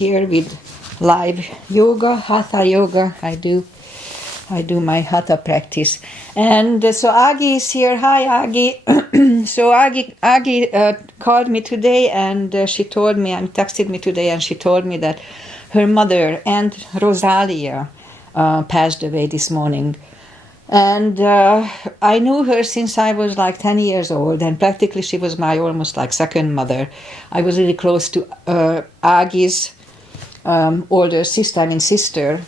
Here with live yoga, hatha yoga. I do my hatha practice, and so Agi is here. Hi, Agi. So Agi called me today, and she told me and texted me today, and she told me that her mother, Aunt Rosalia, passed away this morning. And I knew her since I was like 10 years old, and practically she was my almost like second mother. I was really close to Agi's older sister,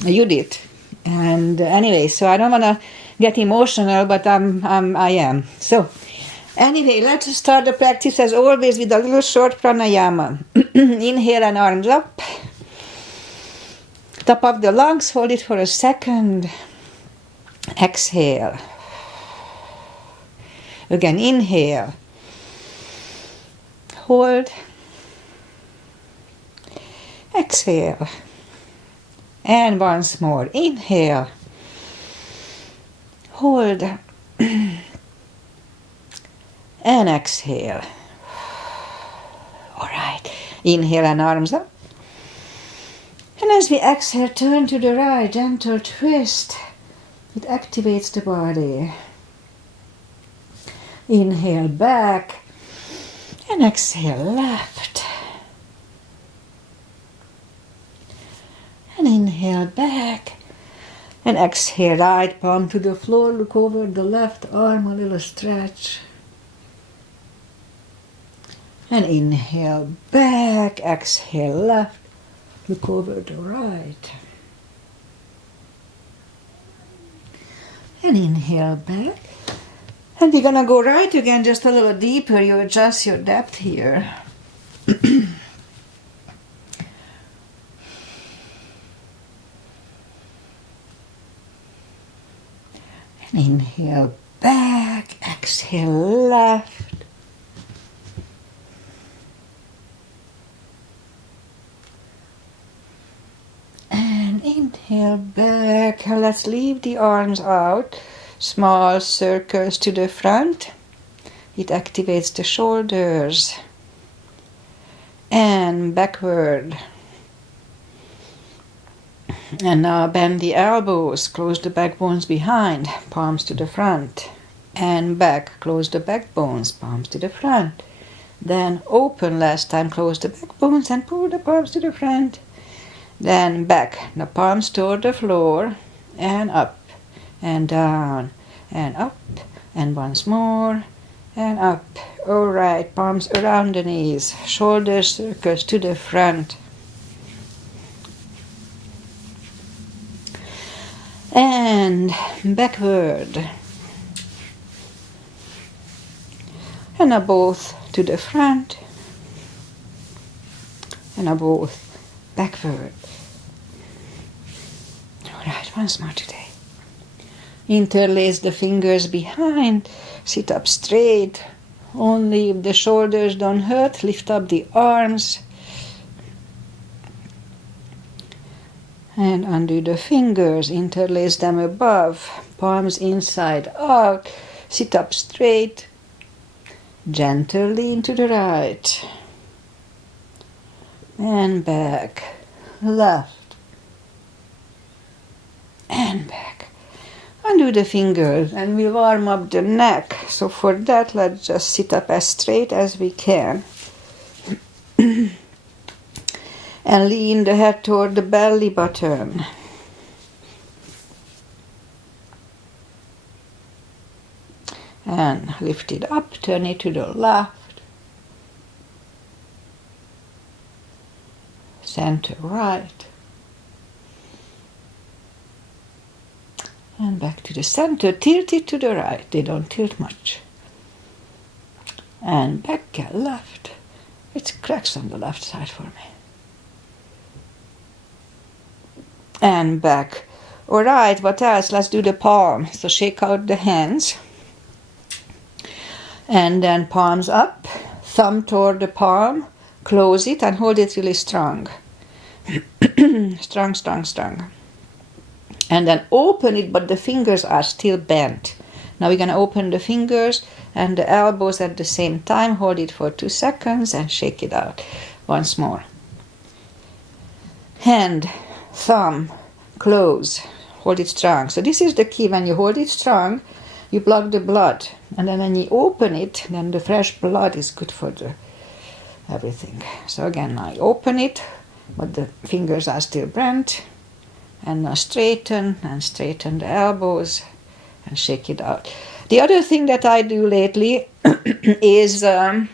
Judith. And anyway, so I don't want to get emotional, but I am. So anyway, let's start the practice as always with a little short pranayama. Inhale and arms up. Top of the lungs, hold it for a second. Exhale. Again, inhale. Hold. Exhale. And once more. Inhale. Hold. And exhale. All right. Inhale and arms up. And as we exhale, turn to the right, gentle twist. It activates the body. Inhale back and exhale left. And inhale back and exhale right, palm to the floor. Look over the left arm, a little stretch. And inhale back, exhale left. Look over the right. And inhale back. And we're gonna go right again, just a little deeper. You adjust your depth here. And inhale back, exhale left. And inhale back. Let's leave the arms out. Small circles to the front. It activates the shoulders. And backward. And now bend the elbows. Close the backbones behind. Palms to the front. And back. Close the backbones. Palms to the front. Then open last time. Close the backbones and pull the palms to the front. Then back, the palms toward the floor, and up, and down, and up, and once more, and up. All right, palms around the knees, shoulder circles to the front. And backward. And now both to the front, and now both backward. Alright, once more today. Interlace the fingers behind. Sit up straight. Only if the shoulders don't hurt, lift up the arms. And undo the fingers. Interlace them above. Palms inside out. Sit up straight. Gentle lean to the right. And back. Left. And back. Undo the fingers and we'll warm up the neck. So for that, let's just sit up as straight as we can. And lean the head toward the belly button. And lift it up, turn it to the left. Center right. And back to the center, tilt it to the right. They don't tilt much. And back and left. It cracks on the left side for me. And back. All right, what else? Let's do the palm. So shake out the hands. And then palms up, thumb toward the palm. Close it and hold it really strong. Strong, strong, strong. And then open it, but the fingers are still bent. Now we're going to open the fingers and the elbows at the same time. Hold it for 2 seconds and shake it out. Once more. hand, thumb, close, hold it strong. So this is the key. When you hold it strong, you block the blood. And then when you open it, then the fresh blood is good for the everything. So again, I open it, but the fingers are still bent. And now straighten the elbows and shake it out. The other thing that I do lately is the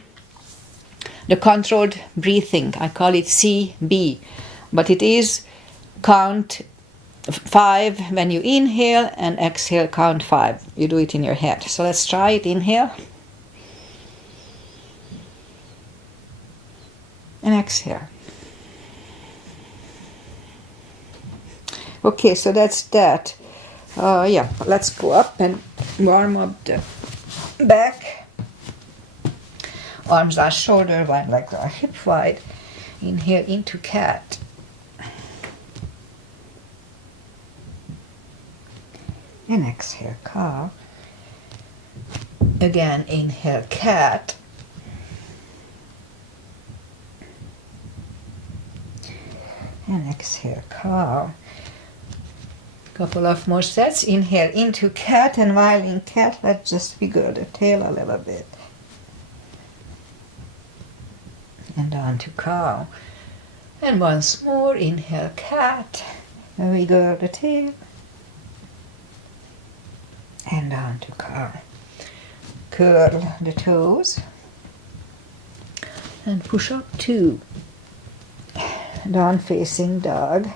controlled breathing. I call it CB, but it is count 5 when you inhale and exhale, count 5. You do it in your head. So let's try it. Inhale and exhale. Okay, so that's that. Yeah, let's go up and warm up the back. Arms are shoulder wide, legs are hip wide. Inhale into cat. And exhale, cow. Again, inhale, cat. And exhale, cow. Couple of more sets. Inhale into cat, and while in cat, let's just wiggle the tail a little bit. And on to cow. And once more, inhale cat, and wiggle the tail. And on to cow. Curl the toes. And push up 2. Down facing dog.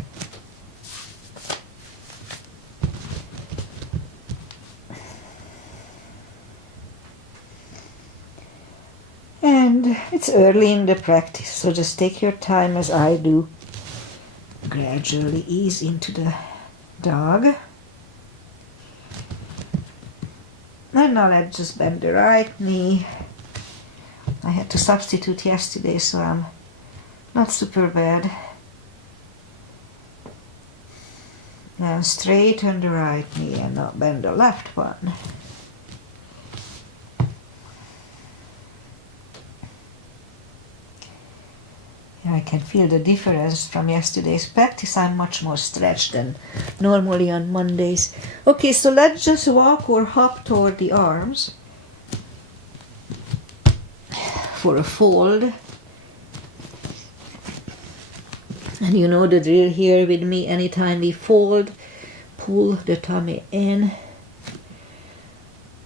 And it's early in the practice, so just take your time as I do. Gradually ease into the dog. And now let's just bend the right knee. I had to substitute yesterday, so I'm not super bad. Now straighten the right knee and not bend the left one. I can feel the difference from yesterday's practice. I'm much more stretched than normally on Mondays. Okay, so let's just walk or hop toward the arms for a fold. And you know the drill here with me. Anytime we fold, pull the tummy in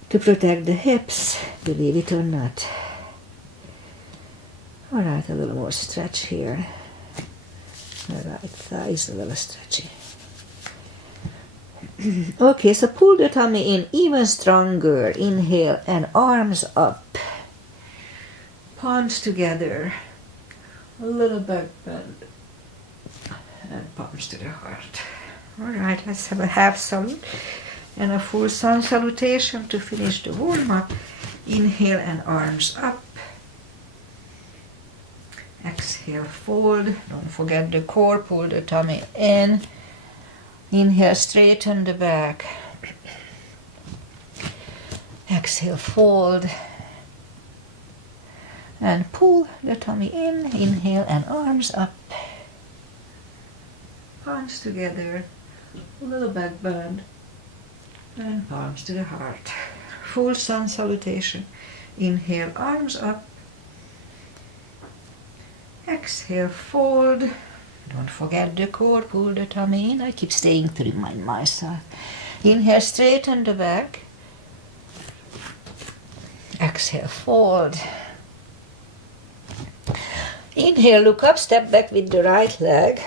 to protect the hips, believe it or not. Alright, a little more stretch here. The right thigh is a little stretchy. Okay, so pull the tummy in even stronger. Inhale and arms up. Palms together. A little back bend. And palms to the heart. Alright, let's have a half salute and a full sun salutation to finish the warm-up. Inhale and arms up. Exhale, fold. Don't forget the core. Pull the tummy in. Inhale, straighten the back. Exhale, fold. And pull the tummy in. Inhale and arms up. Palms together. A little back bend. And palms to the heart. Full sun salutation. Inhale, arms up. Exhale, fold. Don't forget the core, pull the tummy in. I keep staying to remind myself. Inhale, straighten the back. Exhale, fold. Inhale, look up, step back with the right leg.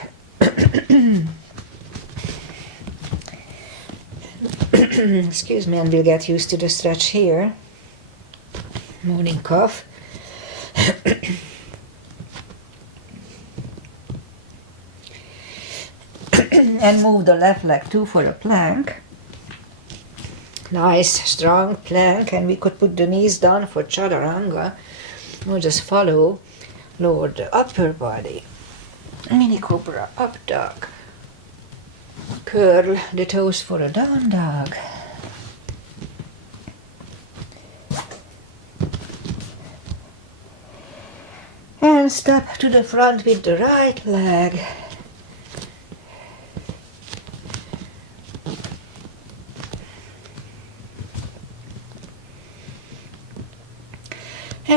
Excuse me, and we'll get used to the stretch here. Morning cough. And move the left leg too for a plank. Nice strong plank, and we could put the knees down for chaturanga. We'll just follow, lower the upper body. Mini cobra, up dog. Curl the toes for a down dog. And step to the front with the right leg.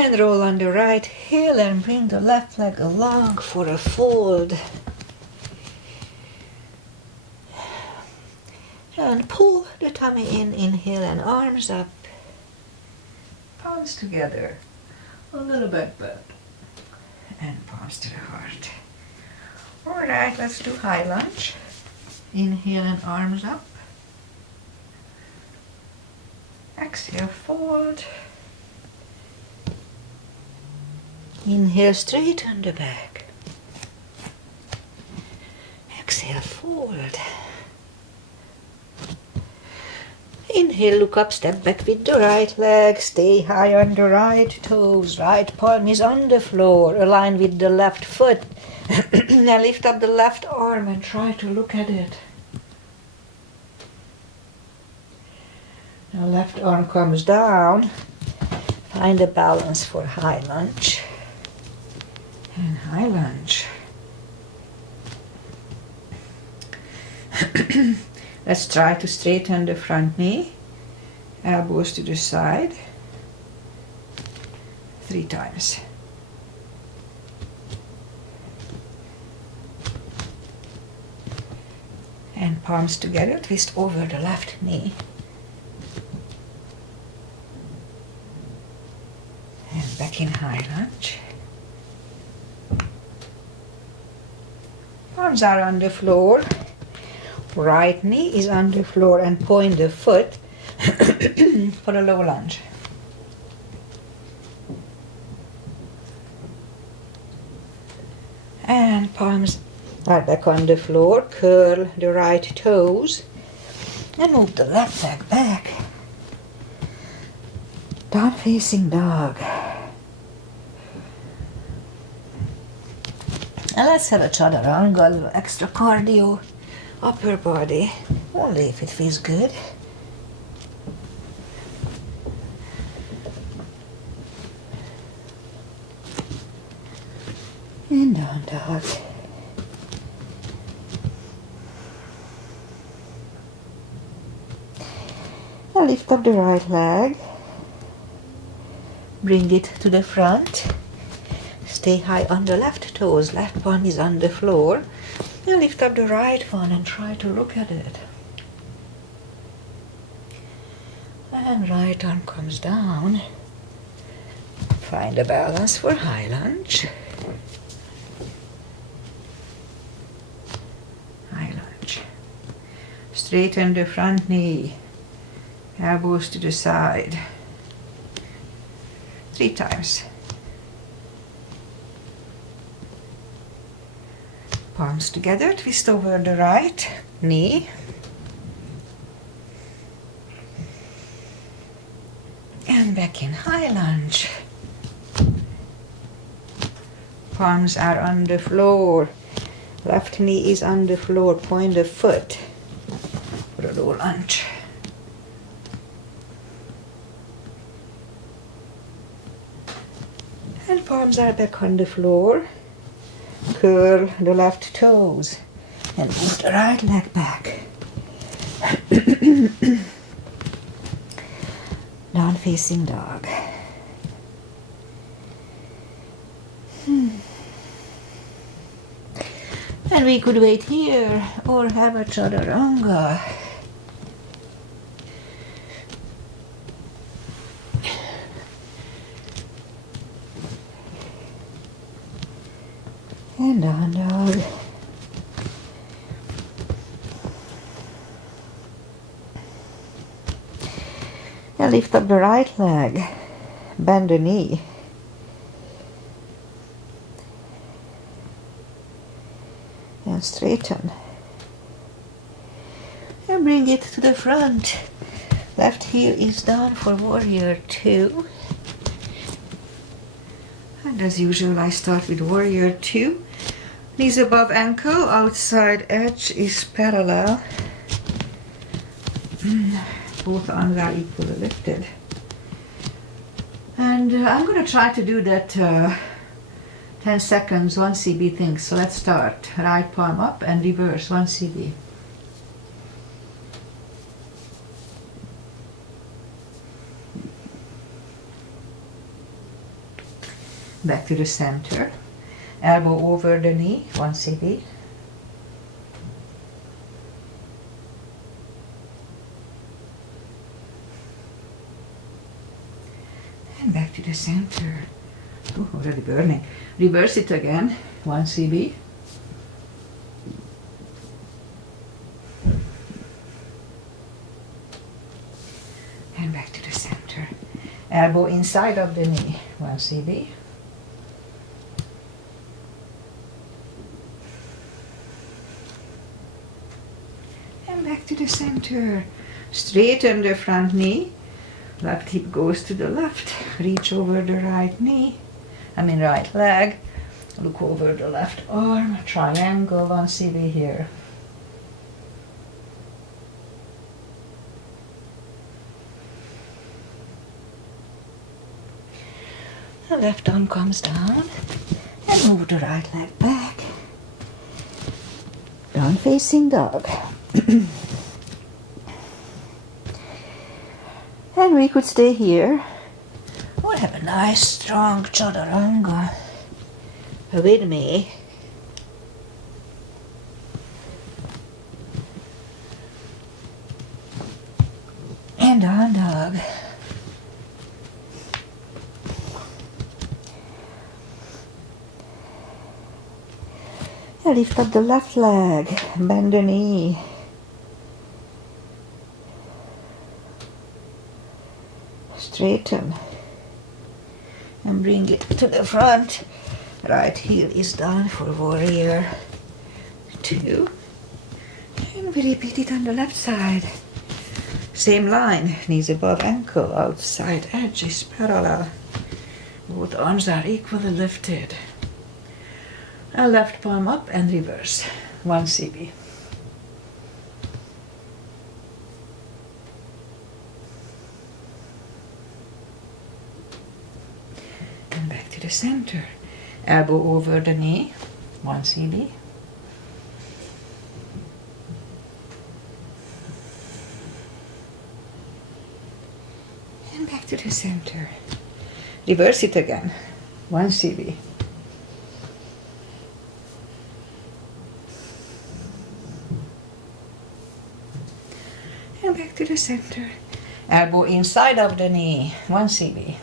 And roll on the right heel and bring the left leg along for a fold. And pull the tummy in, inhale and arms up. Palms together, a little bit bent. And palms to the heart. Alright, let's do high lunge. Inhale and arms up. Exhale, fold. Inhale, straighten the back. Exhale, fold. Inhale, look up, step back with the right leg. Stay high on the right toes. Right palm is on the floor. Align with the left foot. Now lift up the left arm and try to look at it. Now left arm comes down. Find a balance for high lunge. And high lunge. Let's try to straighten the front knee. Elbows to the side. 3 times. And palms together, twist over the left knee. And back in high lunge. Palms are on the floor. Right knee is on the floor and point the foot for a low lunge. And palms are back on the floor. Curl the right toes and move the left leg back. Down facing dog. And let's have a chaturanga, a little extra cardio, upper body, only if it feels good. And down dog. And lift up the right leg. Bring it to the front. Stay high on the left toes. Left palm is on the floor. And lift up the right one and try to look at it. And right arm comes down. Find a balance for high lunge. High lunge. Straighten the front knee. Elbows to the side. 3 times. Palms together, twist over the right knee. And back in high lunge. Palms are on the floor. Left knee is on the floor. Point the foot for a low lunge. And palms are back on the floor. Curl the left toes and move the right leg back. Down facing dog. And we could wait here or have a chaturanga. And down dog. And lift up the right leg. Bend the knee. And straighten. And bring it to the front. Left heel is down for warrior 2. And as usual, I start with warrior 2. Knees above ankle, outside edge is parallel. Both arms are equally lifted. And I'm going to try to do that 10 seconds, 1 CB thing. So let's start. Right palm up and reverse, 1 CB. Back to the center. Elbow over the knee, 1 cb. And back to the center. Oh, already burning. Reverse it again, 1 cb. And back to the center. Elbow inside of the knee, 1 cb. And back to the center. Straighten the front knee. Left hip goes to the left. Reach over the right knee. Right leg. Look over the left arm. Triangle, 1 cb here. The left arm comes down. And move the right leg back. Down facing dog. And we could stay here or have a nice strong chaturanga with me. And down dog. And lift up the left leg, bend the knee. Straighten and bring it to the front. Right heel is down for warrior 2. And we repeat it on the left side. Same line, knees above ankle, outside edge is parallel. Both arms are equally lifted. And left palm up and reverse, 1 cb. And back to the center. Elbow over the knee, 1 cb. And back to the center. Reverse it again, 1 cb. And back to the center. Elbow inside of the knee, 1 cb.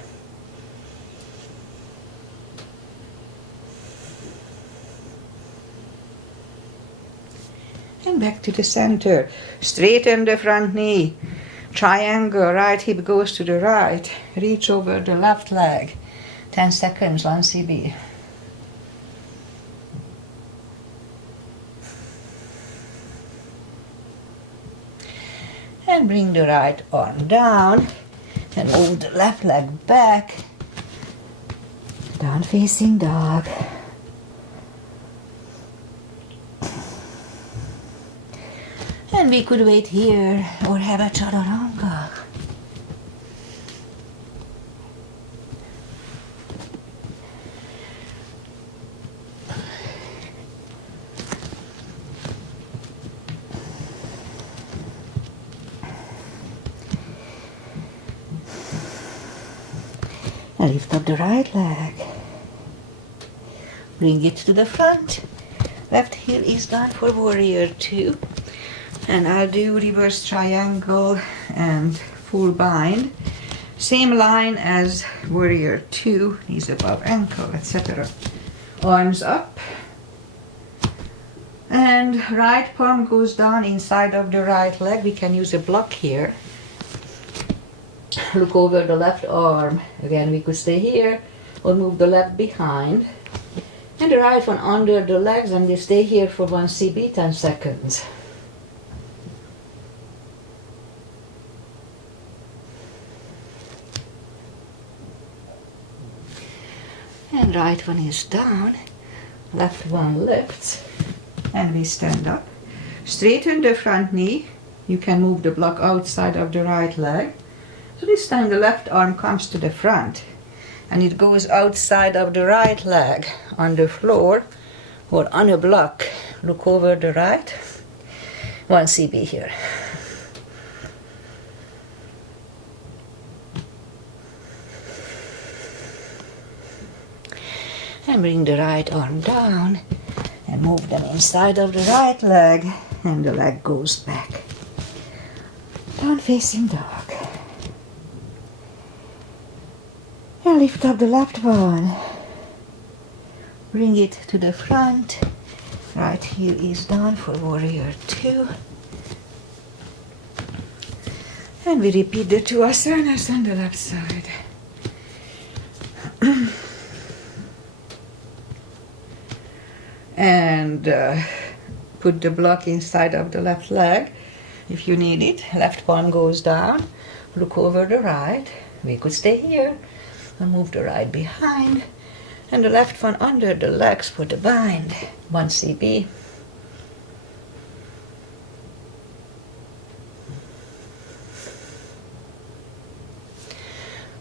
And back to the center. Straighten the front knee. Triangle, right hip goes to the right. Reach over the left leg. 10 seconds, 1 cb. And bring the right arm down. And move the left leg back. Down facing dog. And we could wait here or have a chaturanga. And lift up the right leg. Bring it to the front. Left heel is down for warrior 2. And I'll do reverse triangle and full bind. Same line as warrior 2, knees above ankle, etc. Arms up. And right palm goes down inside of the right leg. We can use a block here. Look over the left arm. Again, we could stay here or move the left behind. And the right one under the legs, and you stay here for 1 cb, 10 seconds. And right one is down, left one lifts, and we stand up. Straighten the front knee. You can move the block outside of the right leg. So this time the left arm comes to the front, and it goes outside of the right leg on the floor or on a block. Look over the right. 1 cb here. And bring the right arm down and move them inside of the right leg, and the leg goes back. Down facing dog. And lift up the left one. Bring it to the front. Right heel is down for warrior 2. And we repeat the 2 asanas on the left side. And put the block inside of the left leg if you need it. Left palm goes down. Look over the right. We could stay here and move the right behind. And the left one under the legs for the bind. 1 CB.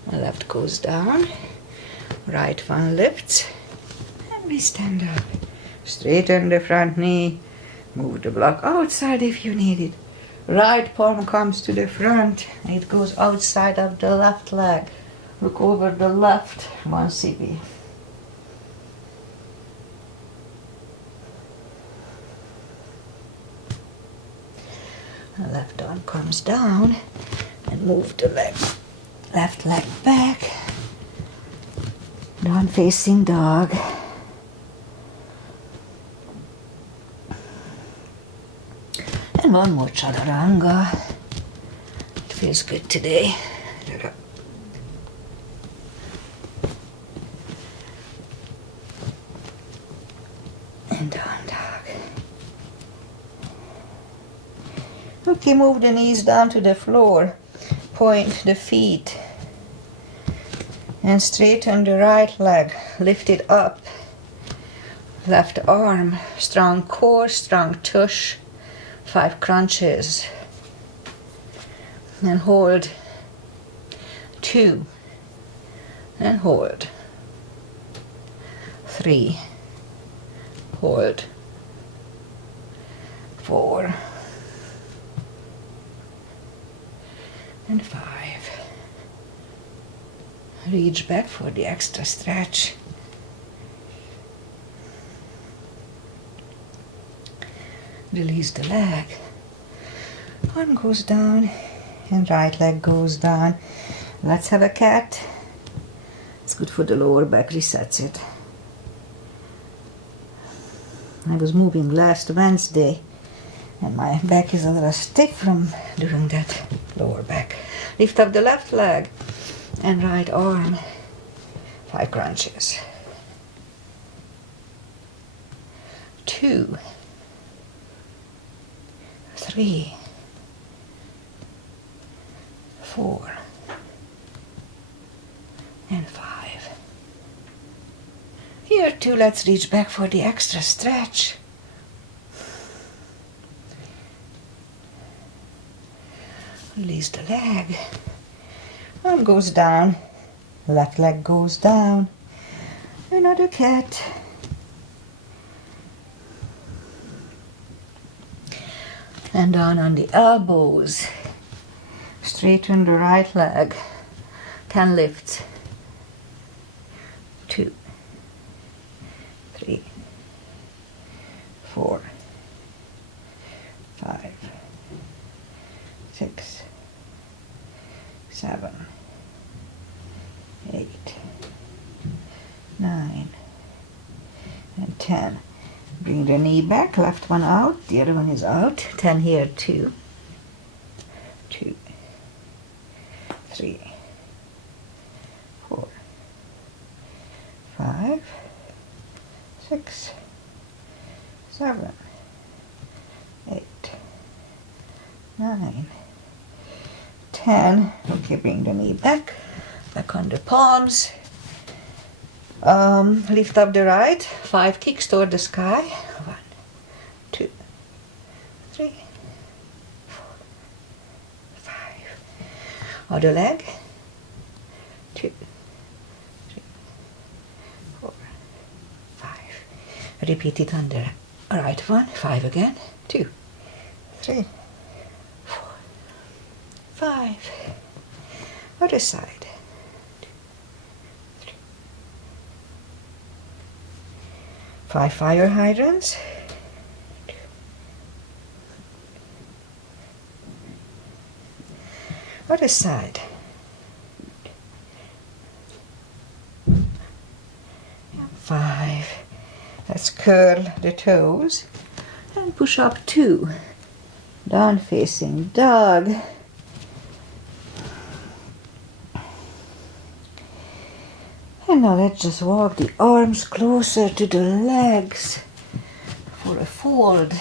The left goes down. Right one lifts. And we stand up. Straighten the front knee. Move the block outside if you need it. Right palm comes to the front. It goes outside of the left leg. Look over the left. 1 CB. The left arm comes down and move the leg, left leg back, down facing dog. And one more chaturanga. It feels good today. And down dog. Okay, move the knees down to the floor. Point the feet. And straighten the right leg. Lift it up. Left arm. Strong core, strong tush. 5 crunches. And hold. 2. And hold. 3. Hold. 4. And 5. Reach back for the extra stretch. Release the leg. Arm goes down and right leg goes down. Let's have a cat. It's good for the lower back, resets it. I was moving last Wednesday and my back is a little stiff from doing that lower back. Lift up the left leg and right arm. 5 crunches. 2. 3. 4. And 5. Here too, let's reach back for the extra stretch. Release the leg. Arm goes down. Left leg goes down. Another cat. And down on the elbows. Straighten the right leg. 10 lifts. 2. 3. 4. 5. 6. 7. 8. 9. And 10. Bring the knee back, left one out, the other one is out. 10 here, 2. 2. 3. 4. 5. 6. 7. 8. 9. 10. Okay, bring the knee back on the palms. Lift up the right. 5 kicks toward the sky. 1, 2, 3, 4, 5. Other leg. 2, 3, 4, 5. Repeat it on the right one. 5 again. 2, 3, 4, 5. Other side. 2, 3, 5 fire hydrants. Other side. Five. Let's curl the toes and push up 2. Down facing dog. And now let's just walk the arms closer to the legs for a fold.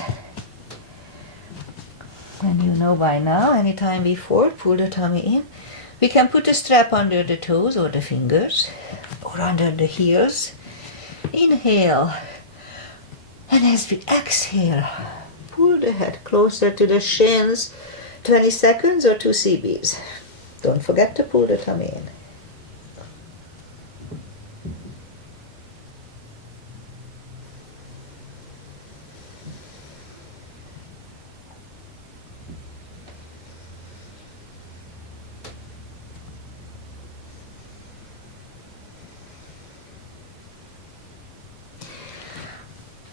And you know by now, anytime before, pull the tummy in. We can put a strap under the toes or the fingers or under the heels. Inhale. And as we exhale, pull the head closer to the shins. 20 seconds or 2 CBs. Don't forget to pull the tummy in.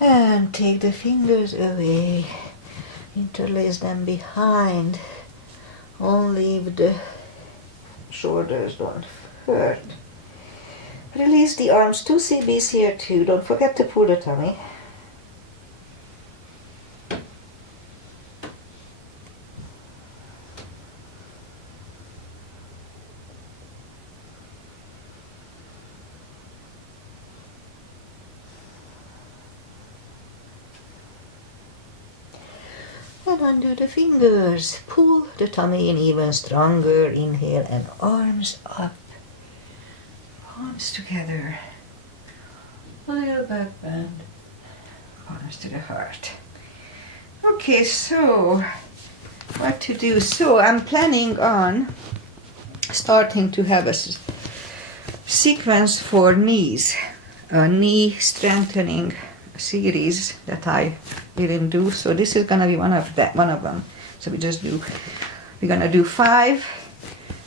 And take the fingers away, interlace them behind, only if the shoulders don't hurt. Release the arms, 2 CBs here too, don't forget to pull the tummy. And undo the fingers. Pull the tummy in even stronger. Inhale and arms up. Palms together. A little back bend. Palms to the heart. Okay, so what to do? So I'm planning on starting to have a sequence for knees. A knee strengthening series that I didn't do, so this is gonna be one of them. So we're gonna do 5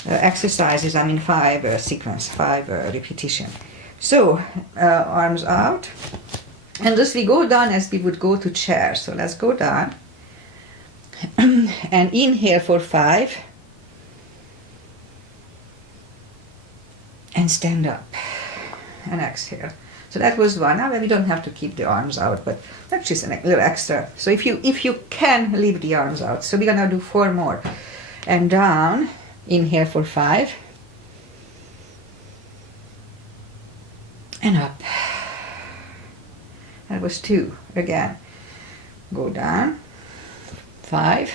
exercises. I mean 5 sequence, 5 repetition. So arms out, and just we go down as we would go to chair. So let's go down and inhale for 5 and stand up and exhale. So that was one. Now we don't have to keep the arms out, but that's just a little extra. So if you can, leave the arms out. So we're gonna do 4 more. And down, inhale for 5. And up. That was 2. Again. Go down. 5.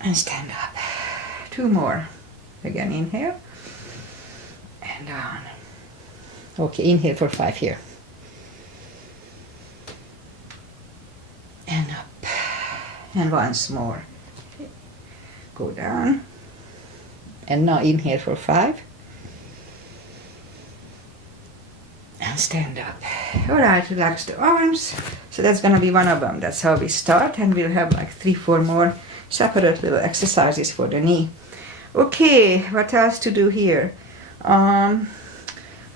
And stand up. 2 more. Again, inhale. And down. Okay, inhale for 5 here. And up. And once more. Go down. And now inhale for 5. And stand up. Alright, relax the arms. So that's gonna be one of them. That's how we start, and we'll have like 3-4 more separate little exercises for the knee. Okay, what else to do here?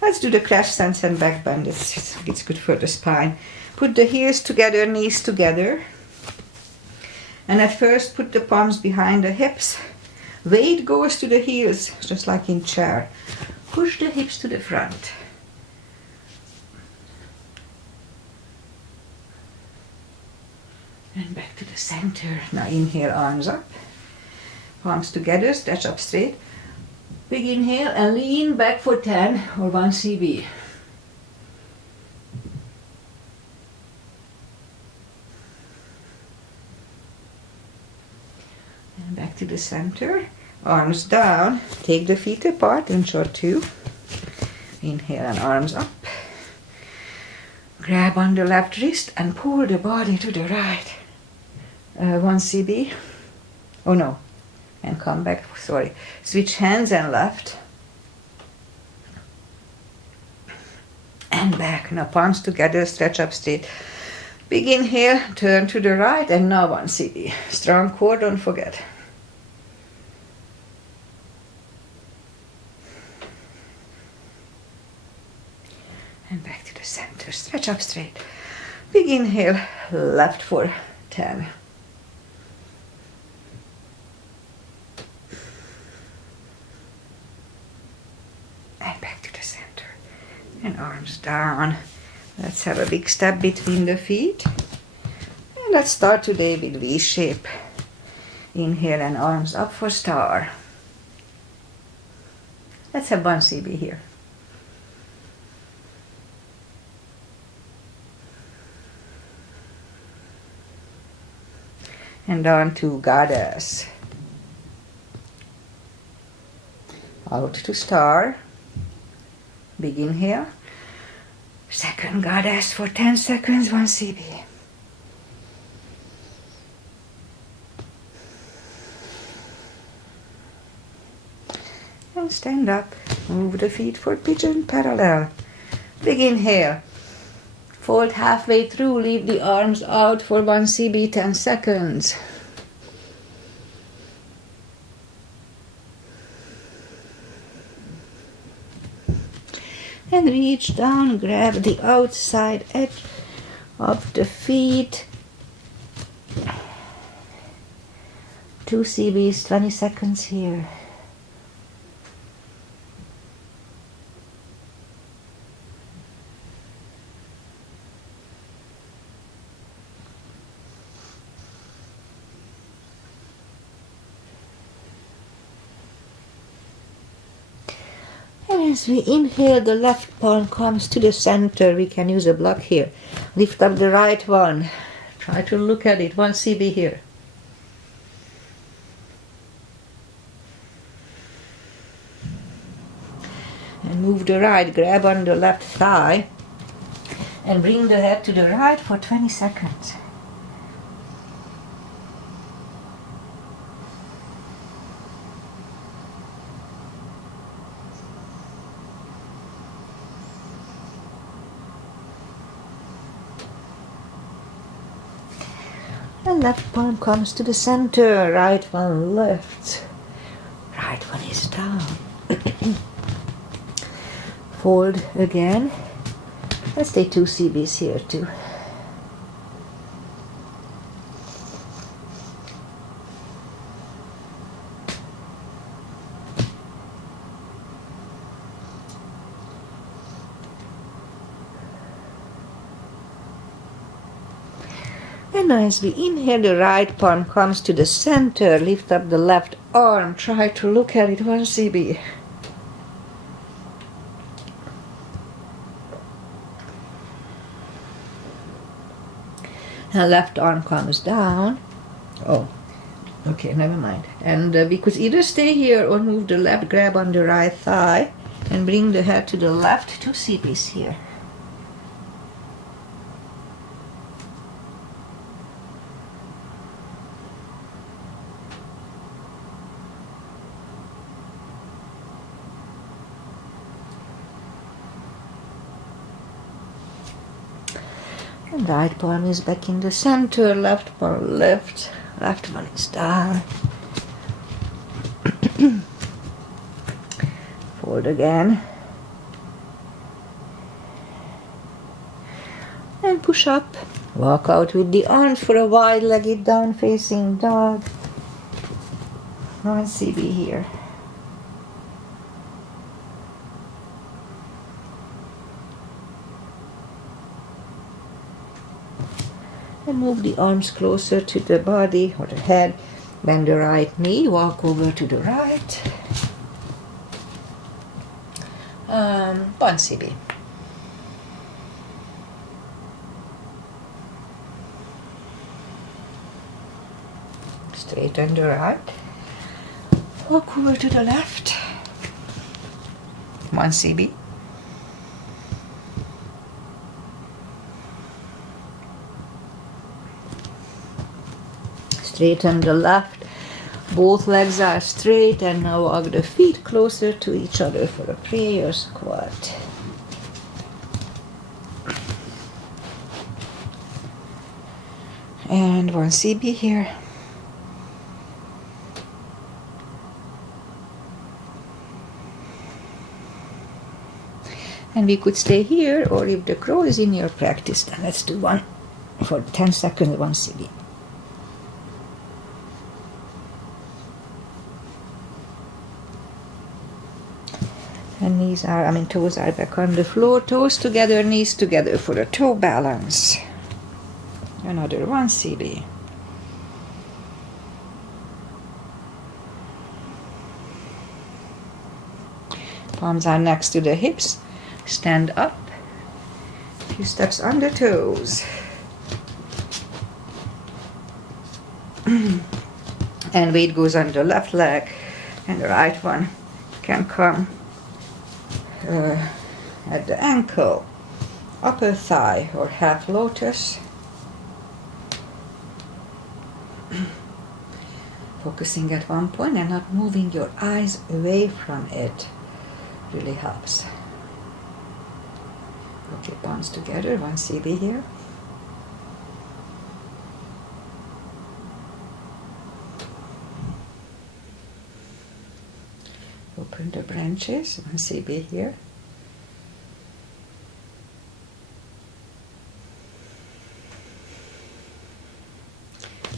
Let's do the crescents and back bend. It's good for the spine. Put the heels together, knees together. And at first put the palms behind the hips. Weight goes to the heels, just like in chair. Push the hips to the front. And back to the center. Now inhale, arms up. Palms together, stretch up straight. Big inhale and lean back for 10 or 1 CB. And back to the center. Arms down. Take the feet apart in short 2. Inhale and arms up. Grab on the left wrist and pull the body to the right. 1 CB. Oh no. And come back, sorry. Switch hands and left. And back. Now palms together, stretch up straight. Big inhale, turn to the right, and now 1 CB. Strong core, don't forget. Stretch up straight. Big inhale, left for 10. And back to the center. And arms down. Let's have a big step between the feet. And let's start today with V-shape. Inhale and arms up for star. Let's have one CB here. And down to goddess. Out to star. Big inhale. Second goddess for 10 seconds, one CB. And stand up. Move the feet for pigeon parallel. Big inhale. Fold halfway through, leave the arms out for 1 CB, 10 seconds. And reach down, grab the outside edge of the feet. 2 CBs, 20 seconds here. And as we inhale, the left palm comes to the center. We can use a block here. Lift up the right one. Try to look at it. 1 CB here. And move the right. Grab on the left thigh. And bring the head to the right for 20 seconds. And left palm comes to the center, right one left, right one is down. Fold again. Let's take 2 CBs here too. And as we inhale, the right palm comes to the center. Lift up the left arm. Try to look at it. 1 CB. And left arm comes down. Oh, okay, never mind. And we could either stay here or move the left, grab on the right thigh, and bring the head to the left. 2 CBs here. And right palm is back in the center, left palm left one is down. Fold again. And push up. Walk out with the arms for a wide-legged down-facing dog. 1 CB here. And move the arms closer to the body or the head. Bend the right knee, walk over to the right. 1 CB. Straighten the right. Walk over to the left. 1 CB. Straighten the left. Both legs are straight, and now walk the feet closer to each other for a prayer squat. And 1 CB here. And we could stay here, or if the crow is in your practice, then let's do one for 10 seconds, one CB. And toes are back on the floor, toes together, knees together for a toe balance. Another one CB. Palms are next to the hips. Stand up. Few steps on the toes. And weight goes on the left leg, and the right one can come at the ankle, upper thigh, or half lotus. Focusing at one point and not moving your eyes away from it really helps. Okay, palms together, one CB here. Open the branches, one CB here.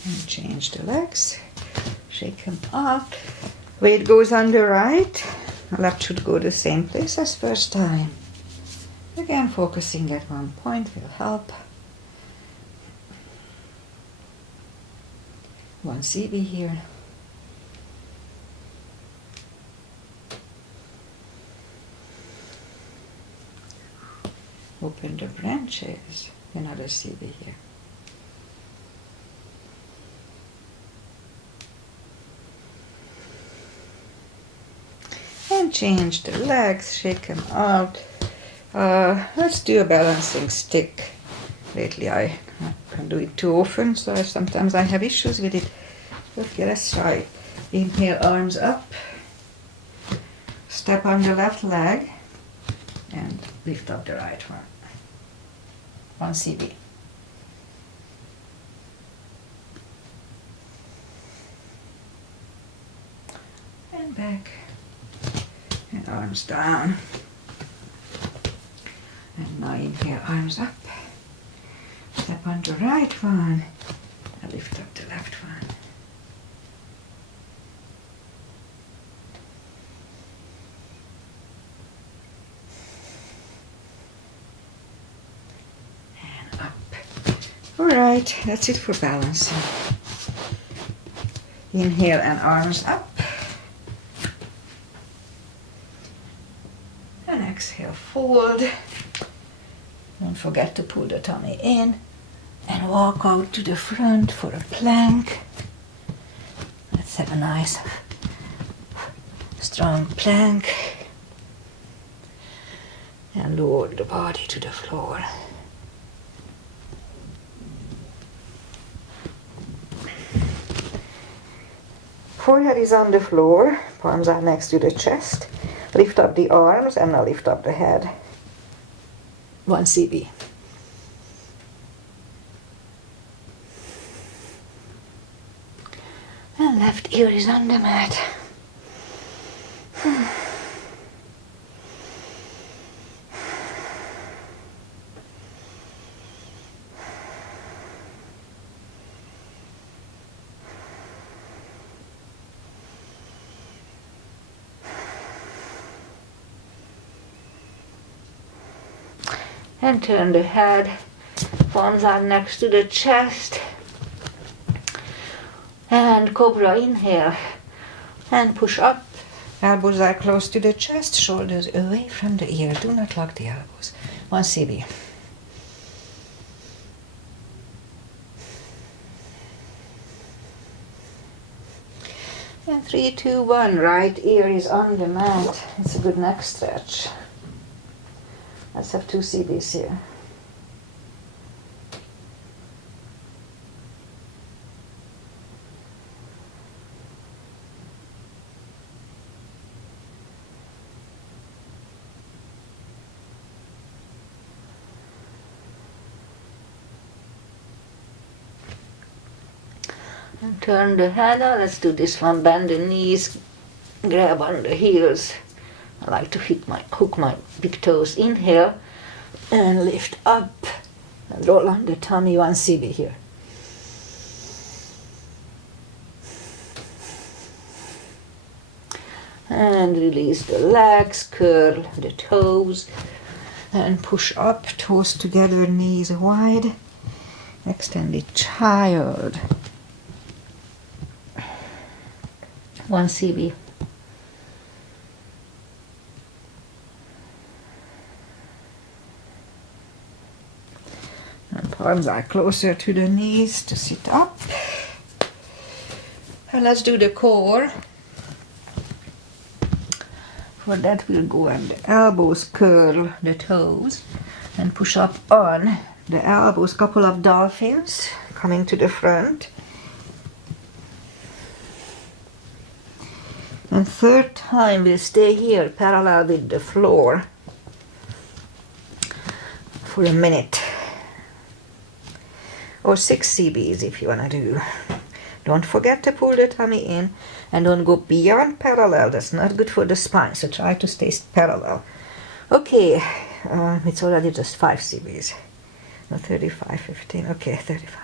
And change the legs, shake them up. Weight goes on the right, left should go the same place as first time. Again, focusing at one point will help. One CB here. Open the branches, another CB here. And change the legs, shake them out. Let's do a balancing stick. Lately I can do it too often, so sometimes I have issues with it. Okay, let's try. Inhale, arms up. Step on the left leg and lift up the right one. One CB. And back. And arms down. And now inhale, arms up. Step on the right one. And lift up the left one. And up. Alright, that's it for balancing. Inhale and arms up. And exhale, fold. Don't forget to pull the tummy in and walk out to the front for a plank. Let's have a nice strong plank. And lower the body to the floor. Forehead is on the floor, palms are next to the chest. Lift up the arms and now lift up the head. One CB. And left ear is on the mat. And turn the head, palms are next to the chest. And cobra, inhale. And push up, elbows are close to the chest, shoulders away from the ear. Do not lock the elbows. One CB. And 3, 2, 1, right ear is on the mat. It's a good neck stretch. Let's have 2 CBs here. And turn the head out. Let's do this one. Bend the knees, grab on the heels I like to hook my big toes in here and lift up and roll on the tummy 1 cb here. And release the legs, curl the toes and push up, toes together, knees wide. Extended child. 1 cb. And palms are closer to the knees to sit up. And let's do the core. For that we'll go on the elbows, curl the toes and push up on the elbows, couple of dolphins coming to the front. And third time we'll stay here parallel with the floor for a minute. Or 6 cbs if you want to do. Don't forget to pull the tummy in and don't go beyond parallel. That's not good for the spine, so try to stay parallel. Okay, it's already just 5 cbs. No, 35, 15, okay, 35.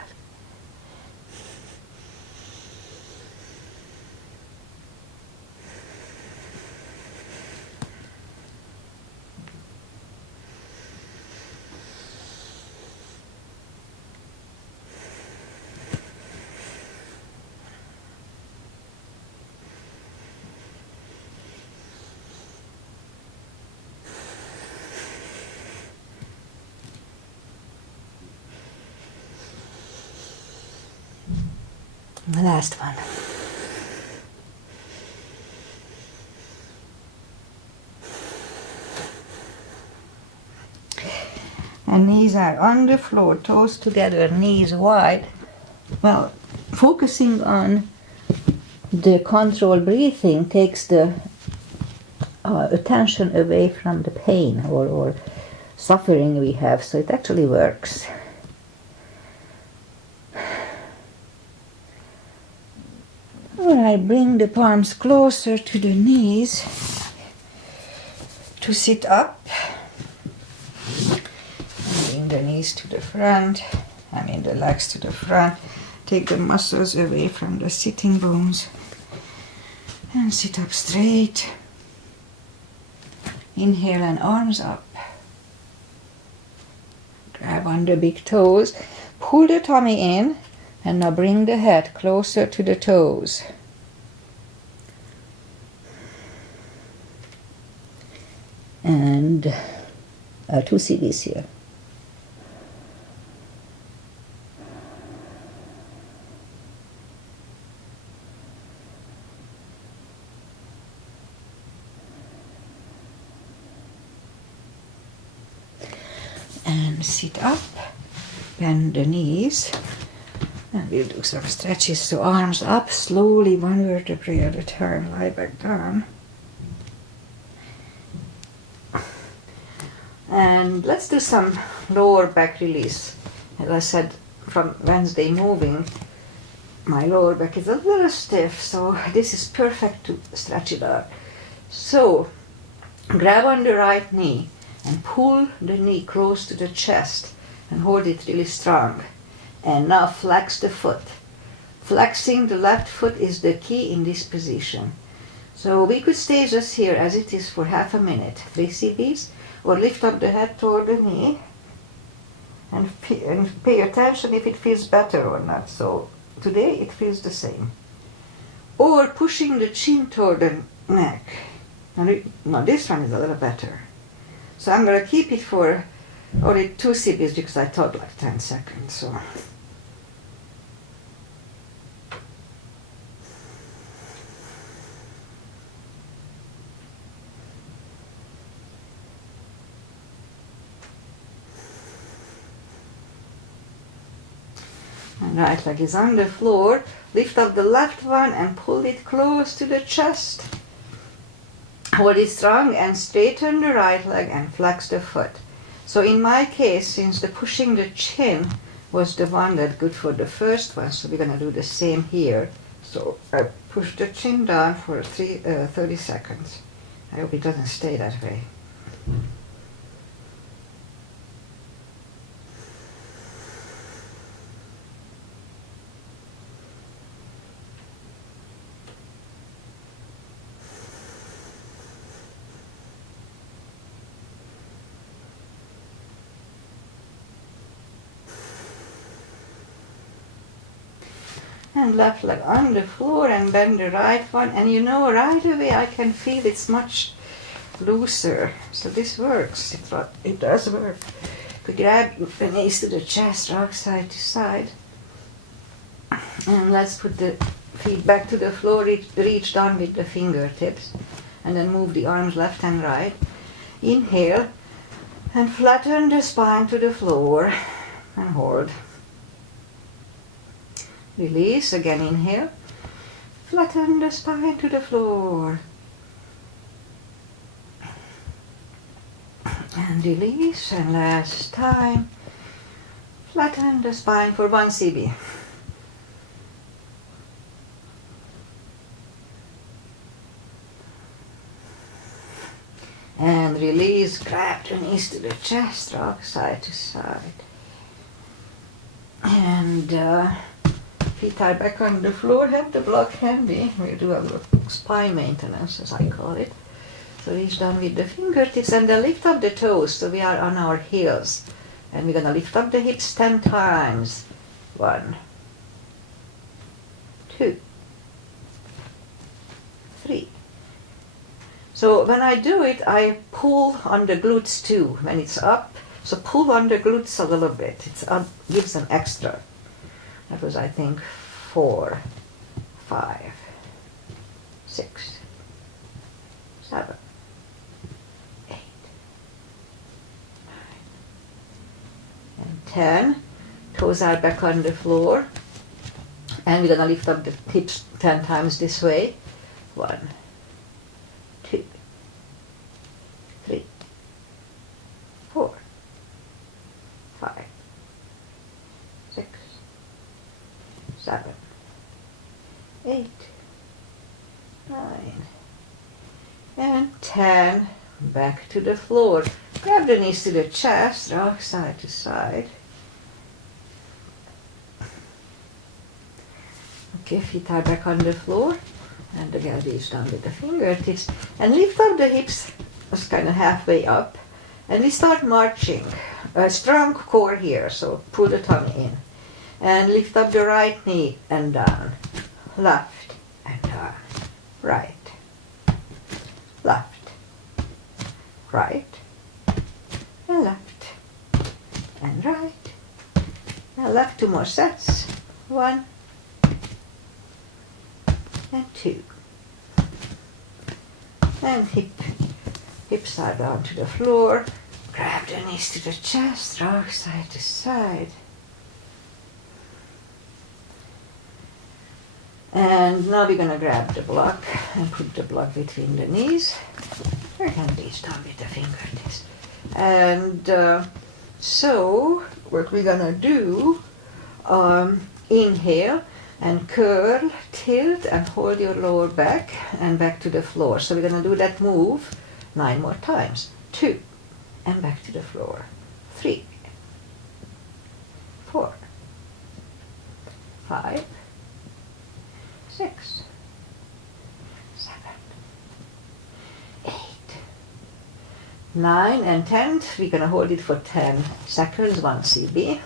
The last one. And knees are on the floor, toes together, knees wide. Well, focusing on the controlled breathing takes the attention away from the pain or suffering we have, so it actually works. Alright, bring the palms closer to the knees to sit up. Bring the knees to the front, the legs to the front. Take the muscles away from the sitting bones and sit up straight. Inhale and arms up. Grab on the big toes, pull the tummy in, and now bring the head closer to the toes. And 2 cbs here. And sit up, bend the knees, and we'll do some stretches. So arms up, slowly, 1 vertebrae at a time, lie back down. And let's do some lower back release. As I said, from Wednesday moving, my lower back is a little stiff, so this is perfect to stretch it out. So, grab on the right knee and pull the knee close to the chest and hold it really strong. And now flex the foot. Flexing the left foot is the key in this position. So we could stay just here as it is for half a minute, 3 cbs, or lift up the head toward the knee and pay attention if it feels better or not. So today it feels the same. Or pushing the chin toward the neck. Now this one is a little better. So I'm going to keep it for only 2 cbs because I thought like 10 seconds. So. And right leg is on the floor. Lift up the left one and pull it close to the chest. Hold it strong and straighten the right leg and flex the foot. So in my case, since the pushing the chin was the one that good for the first one, so we're going to do the same here. So I push the chin down for 30 seconds. I hope it doesn't stay that way. And left leg on the floor and bend the right one, and you know right away I can feel it's much looser, so this works. It does work. We grab the knees to the chest, rock side to side, and let's put the feet back to the floor, reach down with the fingertips, and then move the arms left and right. Inhale and flatten the spine to the floor and hold. Release, again inhale, flatten the spine to the floor. And release, and last time, flatten the spine for 1 CB. And release, grab the knees to the chest, rock side to side. And feet are back on the floor, have the block handy. We'll do a little spine maintenance, as I call it. So reach down with the fingertips and then lift up the toes, so we are on our heels. And we're gonna lift up the hips 10 times. 1, 2, 3. So when I do it, I pull on the glutes too, when it's up. So pull on the glutes a little bit. It's up, gives an extra. That was, I think, 4, 5, 6, 7, 8, 9, and 10. Toes are back on the floor. And we're going to lift up the hips 10 times this way. 1, 2, 3, 4, 5, 6, 7, 8, 9, and 10. Back to the floor. Grab the knees to the chest, rock side to side. Okay, feet are back on the floor. And again, reach down with the fingertips. And lift up the hips, just kind of halfway up. And we start marching. A strong core here, so pull the tummy in. And lift up the right knee and down. Left and down. Right. Left. Right. And left. And right. And left. 2 more sets. 1 and 2. And hips are down to the floor. Grab the knees to the chest, rock side to side. And now we're going to grab the block and put the block between the knees. We're going to reach down with the fingertips. And so what we're going to do, inhale and curl, tilt and hold your lower back and back to the floor. So we're going to do that move 9 more times. 2 and back to the floor. 3, 4, 5, 6, 7, 8, 9, and 10. We're going to hold it for 10 seconds, 1 CB.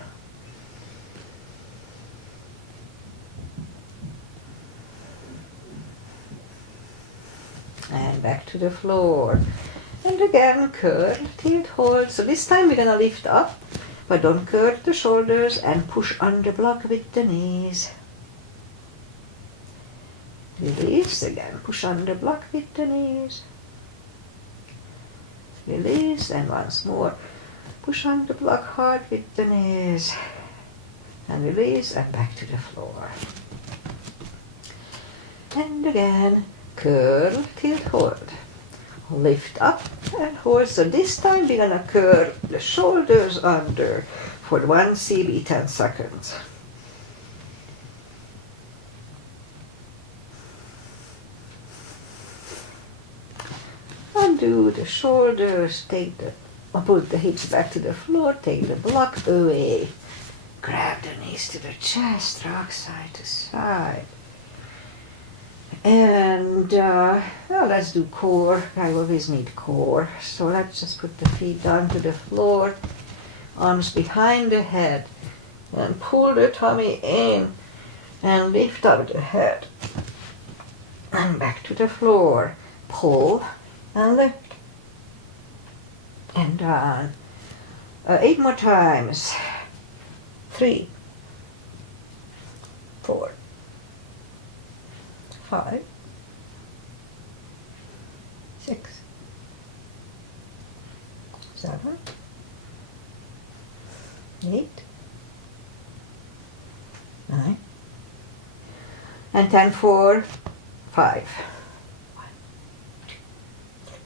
And back to the floor. And again, curl, tilt, hold. So this time we're going to lift up, but don't curl the shoulders, and push on the block with the knees. Release, again, push on the block with the knees. Release, and once more, push on the block hard with the knees. And release, and back to the floor. And again, curl, tilt, hold. Lift up and hold. So this time we're going to curl the shoulders under for 1 CB, 10 seconds. undo the shoulders, put the hips back to the floor, take the block away. Grab the knees to the chest, rock side to side. And well, let's do core. I always need core. So let's just put the feet down to the floor, arms behind the head, and pull the tummy in and lift up the head. And back to the floor. Pull and lift. And down. 8 more times. 3, 4, 5, 6, 7, 8, 9, and 10, 4, 5. 1, 2, 3,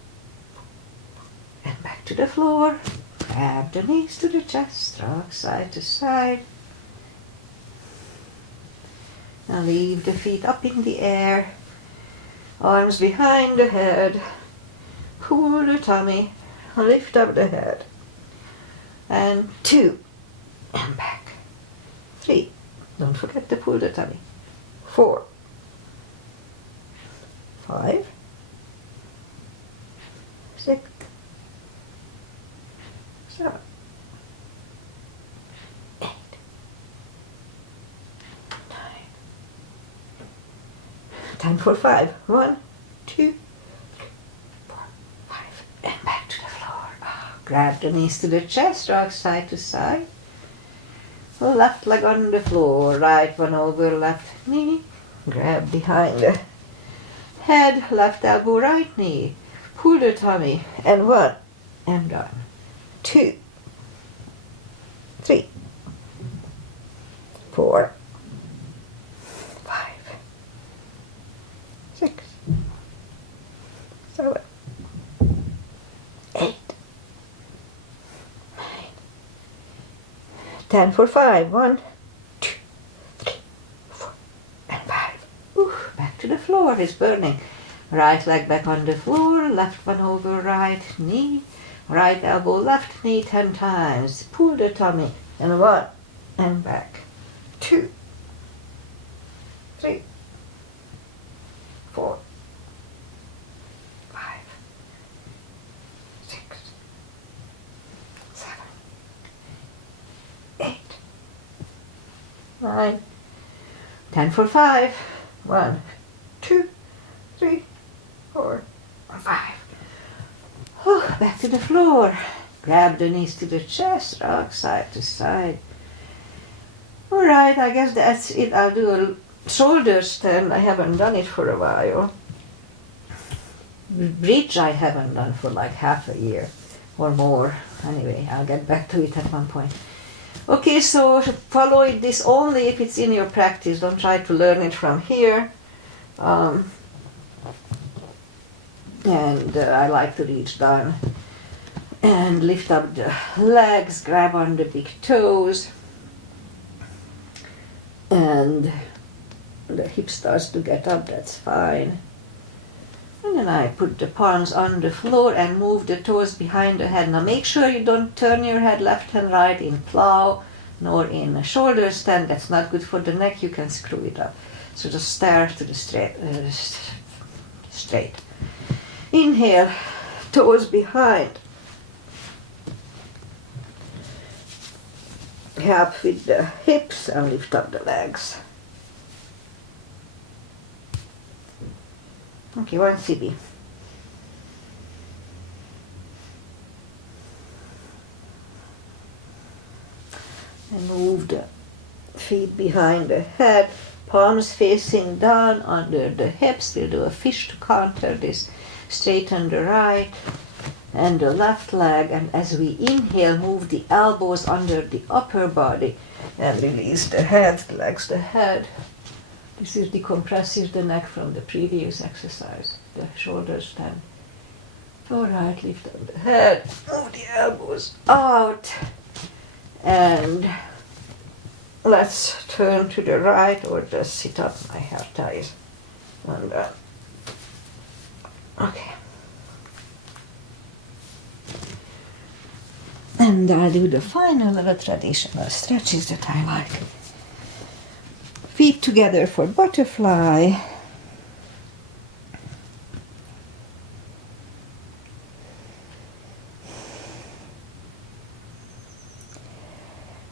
4. And back to the floor. Grab the knees to the chest, rock side to side. Now leave the feet up in the air, arms behind the head, pull the tummy, lift up the head. And 2, and back. 3, don't forget to pull the tummy. 4, 5, 6, 7, 8, 9. Time for 5. 1, 2, 3, 4, 5. And back to the floor. Grab the knees to the chest, rock side to side. Left leg on the floor, right one over left knee. Grab behind the head, left elbow, right knee. Pull the tummy, and 1, and done. 2, 3, 4, 5, 6, 7, 8, 9, 10 for 5. 1, 2, 3, 4, and 5. Back to the floor. It's burning. Right leg back on the floor, left one over right knee. Right elbow, left knee 10 times. Pull the tummy. And 1, and back. 2, 3, 4, 5, 6, 7, 8, 9, 10 for 5. 1, 2, 3, 4, 5. Back to the floor. Grab the knees to the chest, rock side to side. Alright, I guess that's it. I'll do a shoulder stand. I haven't done it for a while. Bridge I haven't done for like half a year or more. Anyway, I'll get back to it at one point. Okay, so follow this only if it's in your practice. Don't try to learn it from here. And I like to reach down and lift up the legs, grab on the big toes, and the hip starts to get up, that's fine. And then I put the palms on the floor and move the toes behind the head. Now make sure you don't turn your head left and right in plow nor in a shoulder stand. That's not good for the neck. You can screw it up. So just stare to the straight. Inhale, toes behind. Help with the hips and lift up the legs. Okay, 1 CB. And move the feet behind the head, palms facing down under the hips. We'll do a fish to counter this. Straighten the right and the left leg, and as we inhale, move the elbows under the upper body and release the head, relax the head. This is decompresses the neck from the previous exercise, the shoulder stand. Alright, lift up the head, move the elbows out, and let's turn to the right or just sit up. My hair ties. And okay. And I'll do the final little traditional stretches that I like. Feet together for butterfly.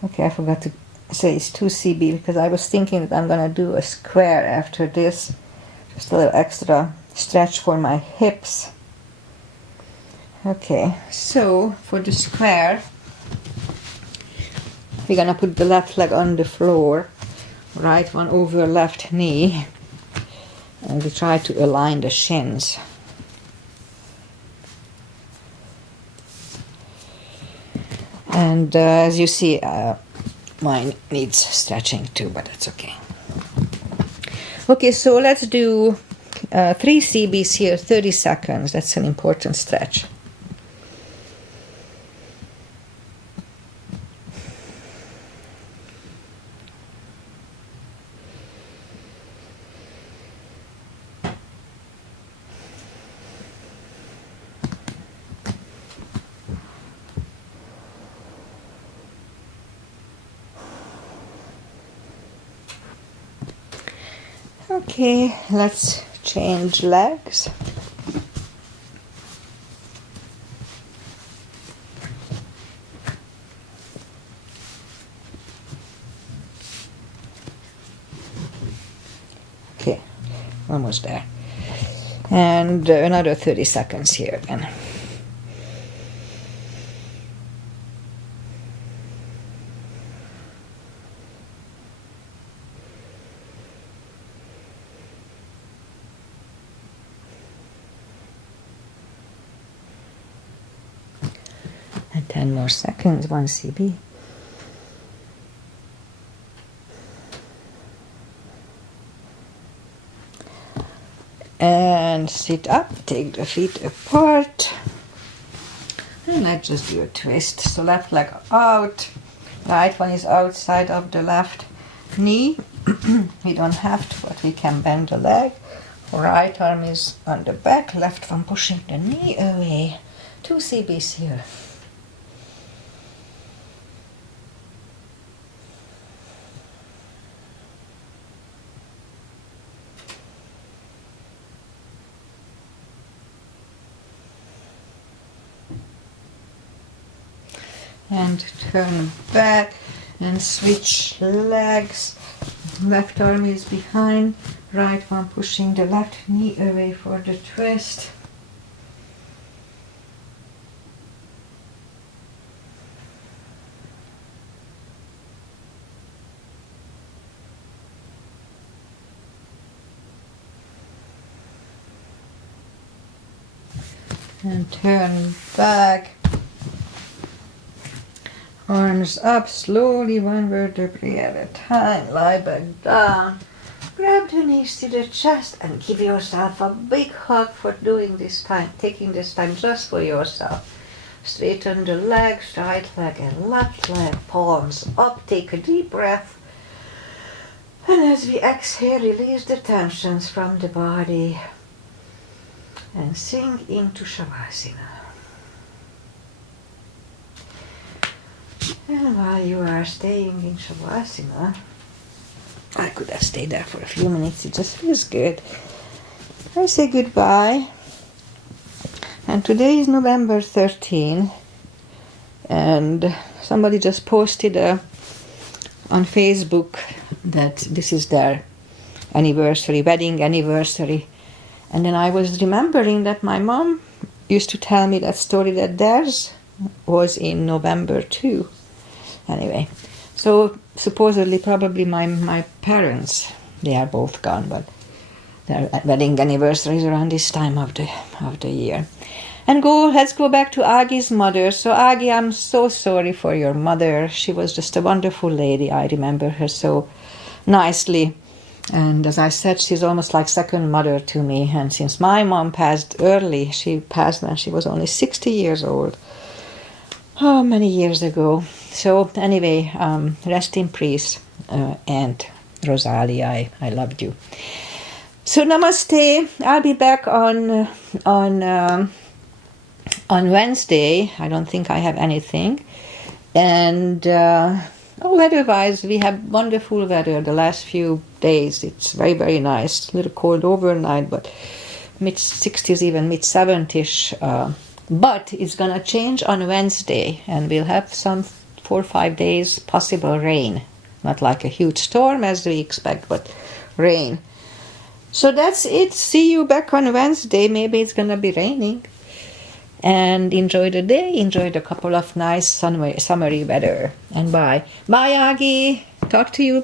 Okay, I forgot to say it's 2 CB because I was thinking that I'm going to do a square after this. Just a little extra stretch for my hips. Okay, so for the square, we're going to put the left leg on the floor, right one over left knee, and we try to align the shins. And as you see, mine needs stretching too, but that's okay. Okay, so let's do 3 CBs here, 30 seconds. That's an important stretch. Okay, let's change legs. Okay, almost there. And another 30 seconds here again. And 10 more seconds, 1 CB. And sit up, take the feet apart. And let's just do a twist. So left leg out, right one is outside of the left knee. We don't have to, but we can bend the leg. Right arm is on the back, left one pushing the knee away. 2 CBs here. And turn back and switch legs. Left arm is behind, right one pushing the left knee away for the twist. And turn back. Arms up, slowly, one vertebrae at a time. Lie back down. Grab the knees to the chest and give yourself a big hug for doing this time, taking this time just for yourself. Straighten the legs, right leg and left leg, palms up, take a deep breath. And as we exhale, release the tensions from the body and sink into Shavasana. And while you are staying in Shavasana, I could have stayed there for a few minutes, it just feels good. I say goodbye. And today is November 13, and somebody just posted on Facebook that this is their anniversary, wedding anniversary. And then I was remembering that my mom used to tell me that story that theirs was in November too. Anyway, so supposedly probably my parents, they are both gone, but their wedding anniversary is around this time of the year. And let's go back to Agi's mother. So Agi, I'm so sorry for your mother. She was just a wonderful lady. I remember her so nicely. And as I said, she's almost like second mother to me. And since my mom passed early, she passed when she was only 60 years old. Oh, many years ago. So anyway, rest in peace, Aunt Rosalie. I loved you. So namaste. I'll be back on On Wednesday, I don't think I have anything. And weather-wise, we have wonderful weather the last few days. It's very, very nice. A little cold overnight, but mid-60s, even mid-70s. But it's going to change on Wednesday, and we'll have some 4 or 5 days possible rain. Not like a huge storm as we expect, but rain. So that's it. See you back on Wednesday. Maybe it's going to be raining. And enjoy the day. Enjoy the couple of nice summery weather. And bye. Bye, Agi. Talk to you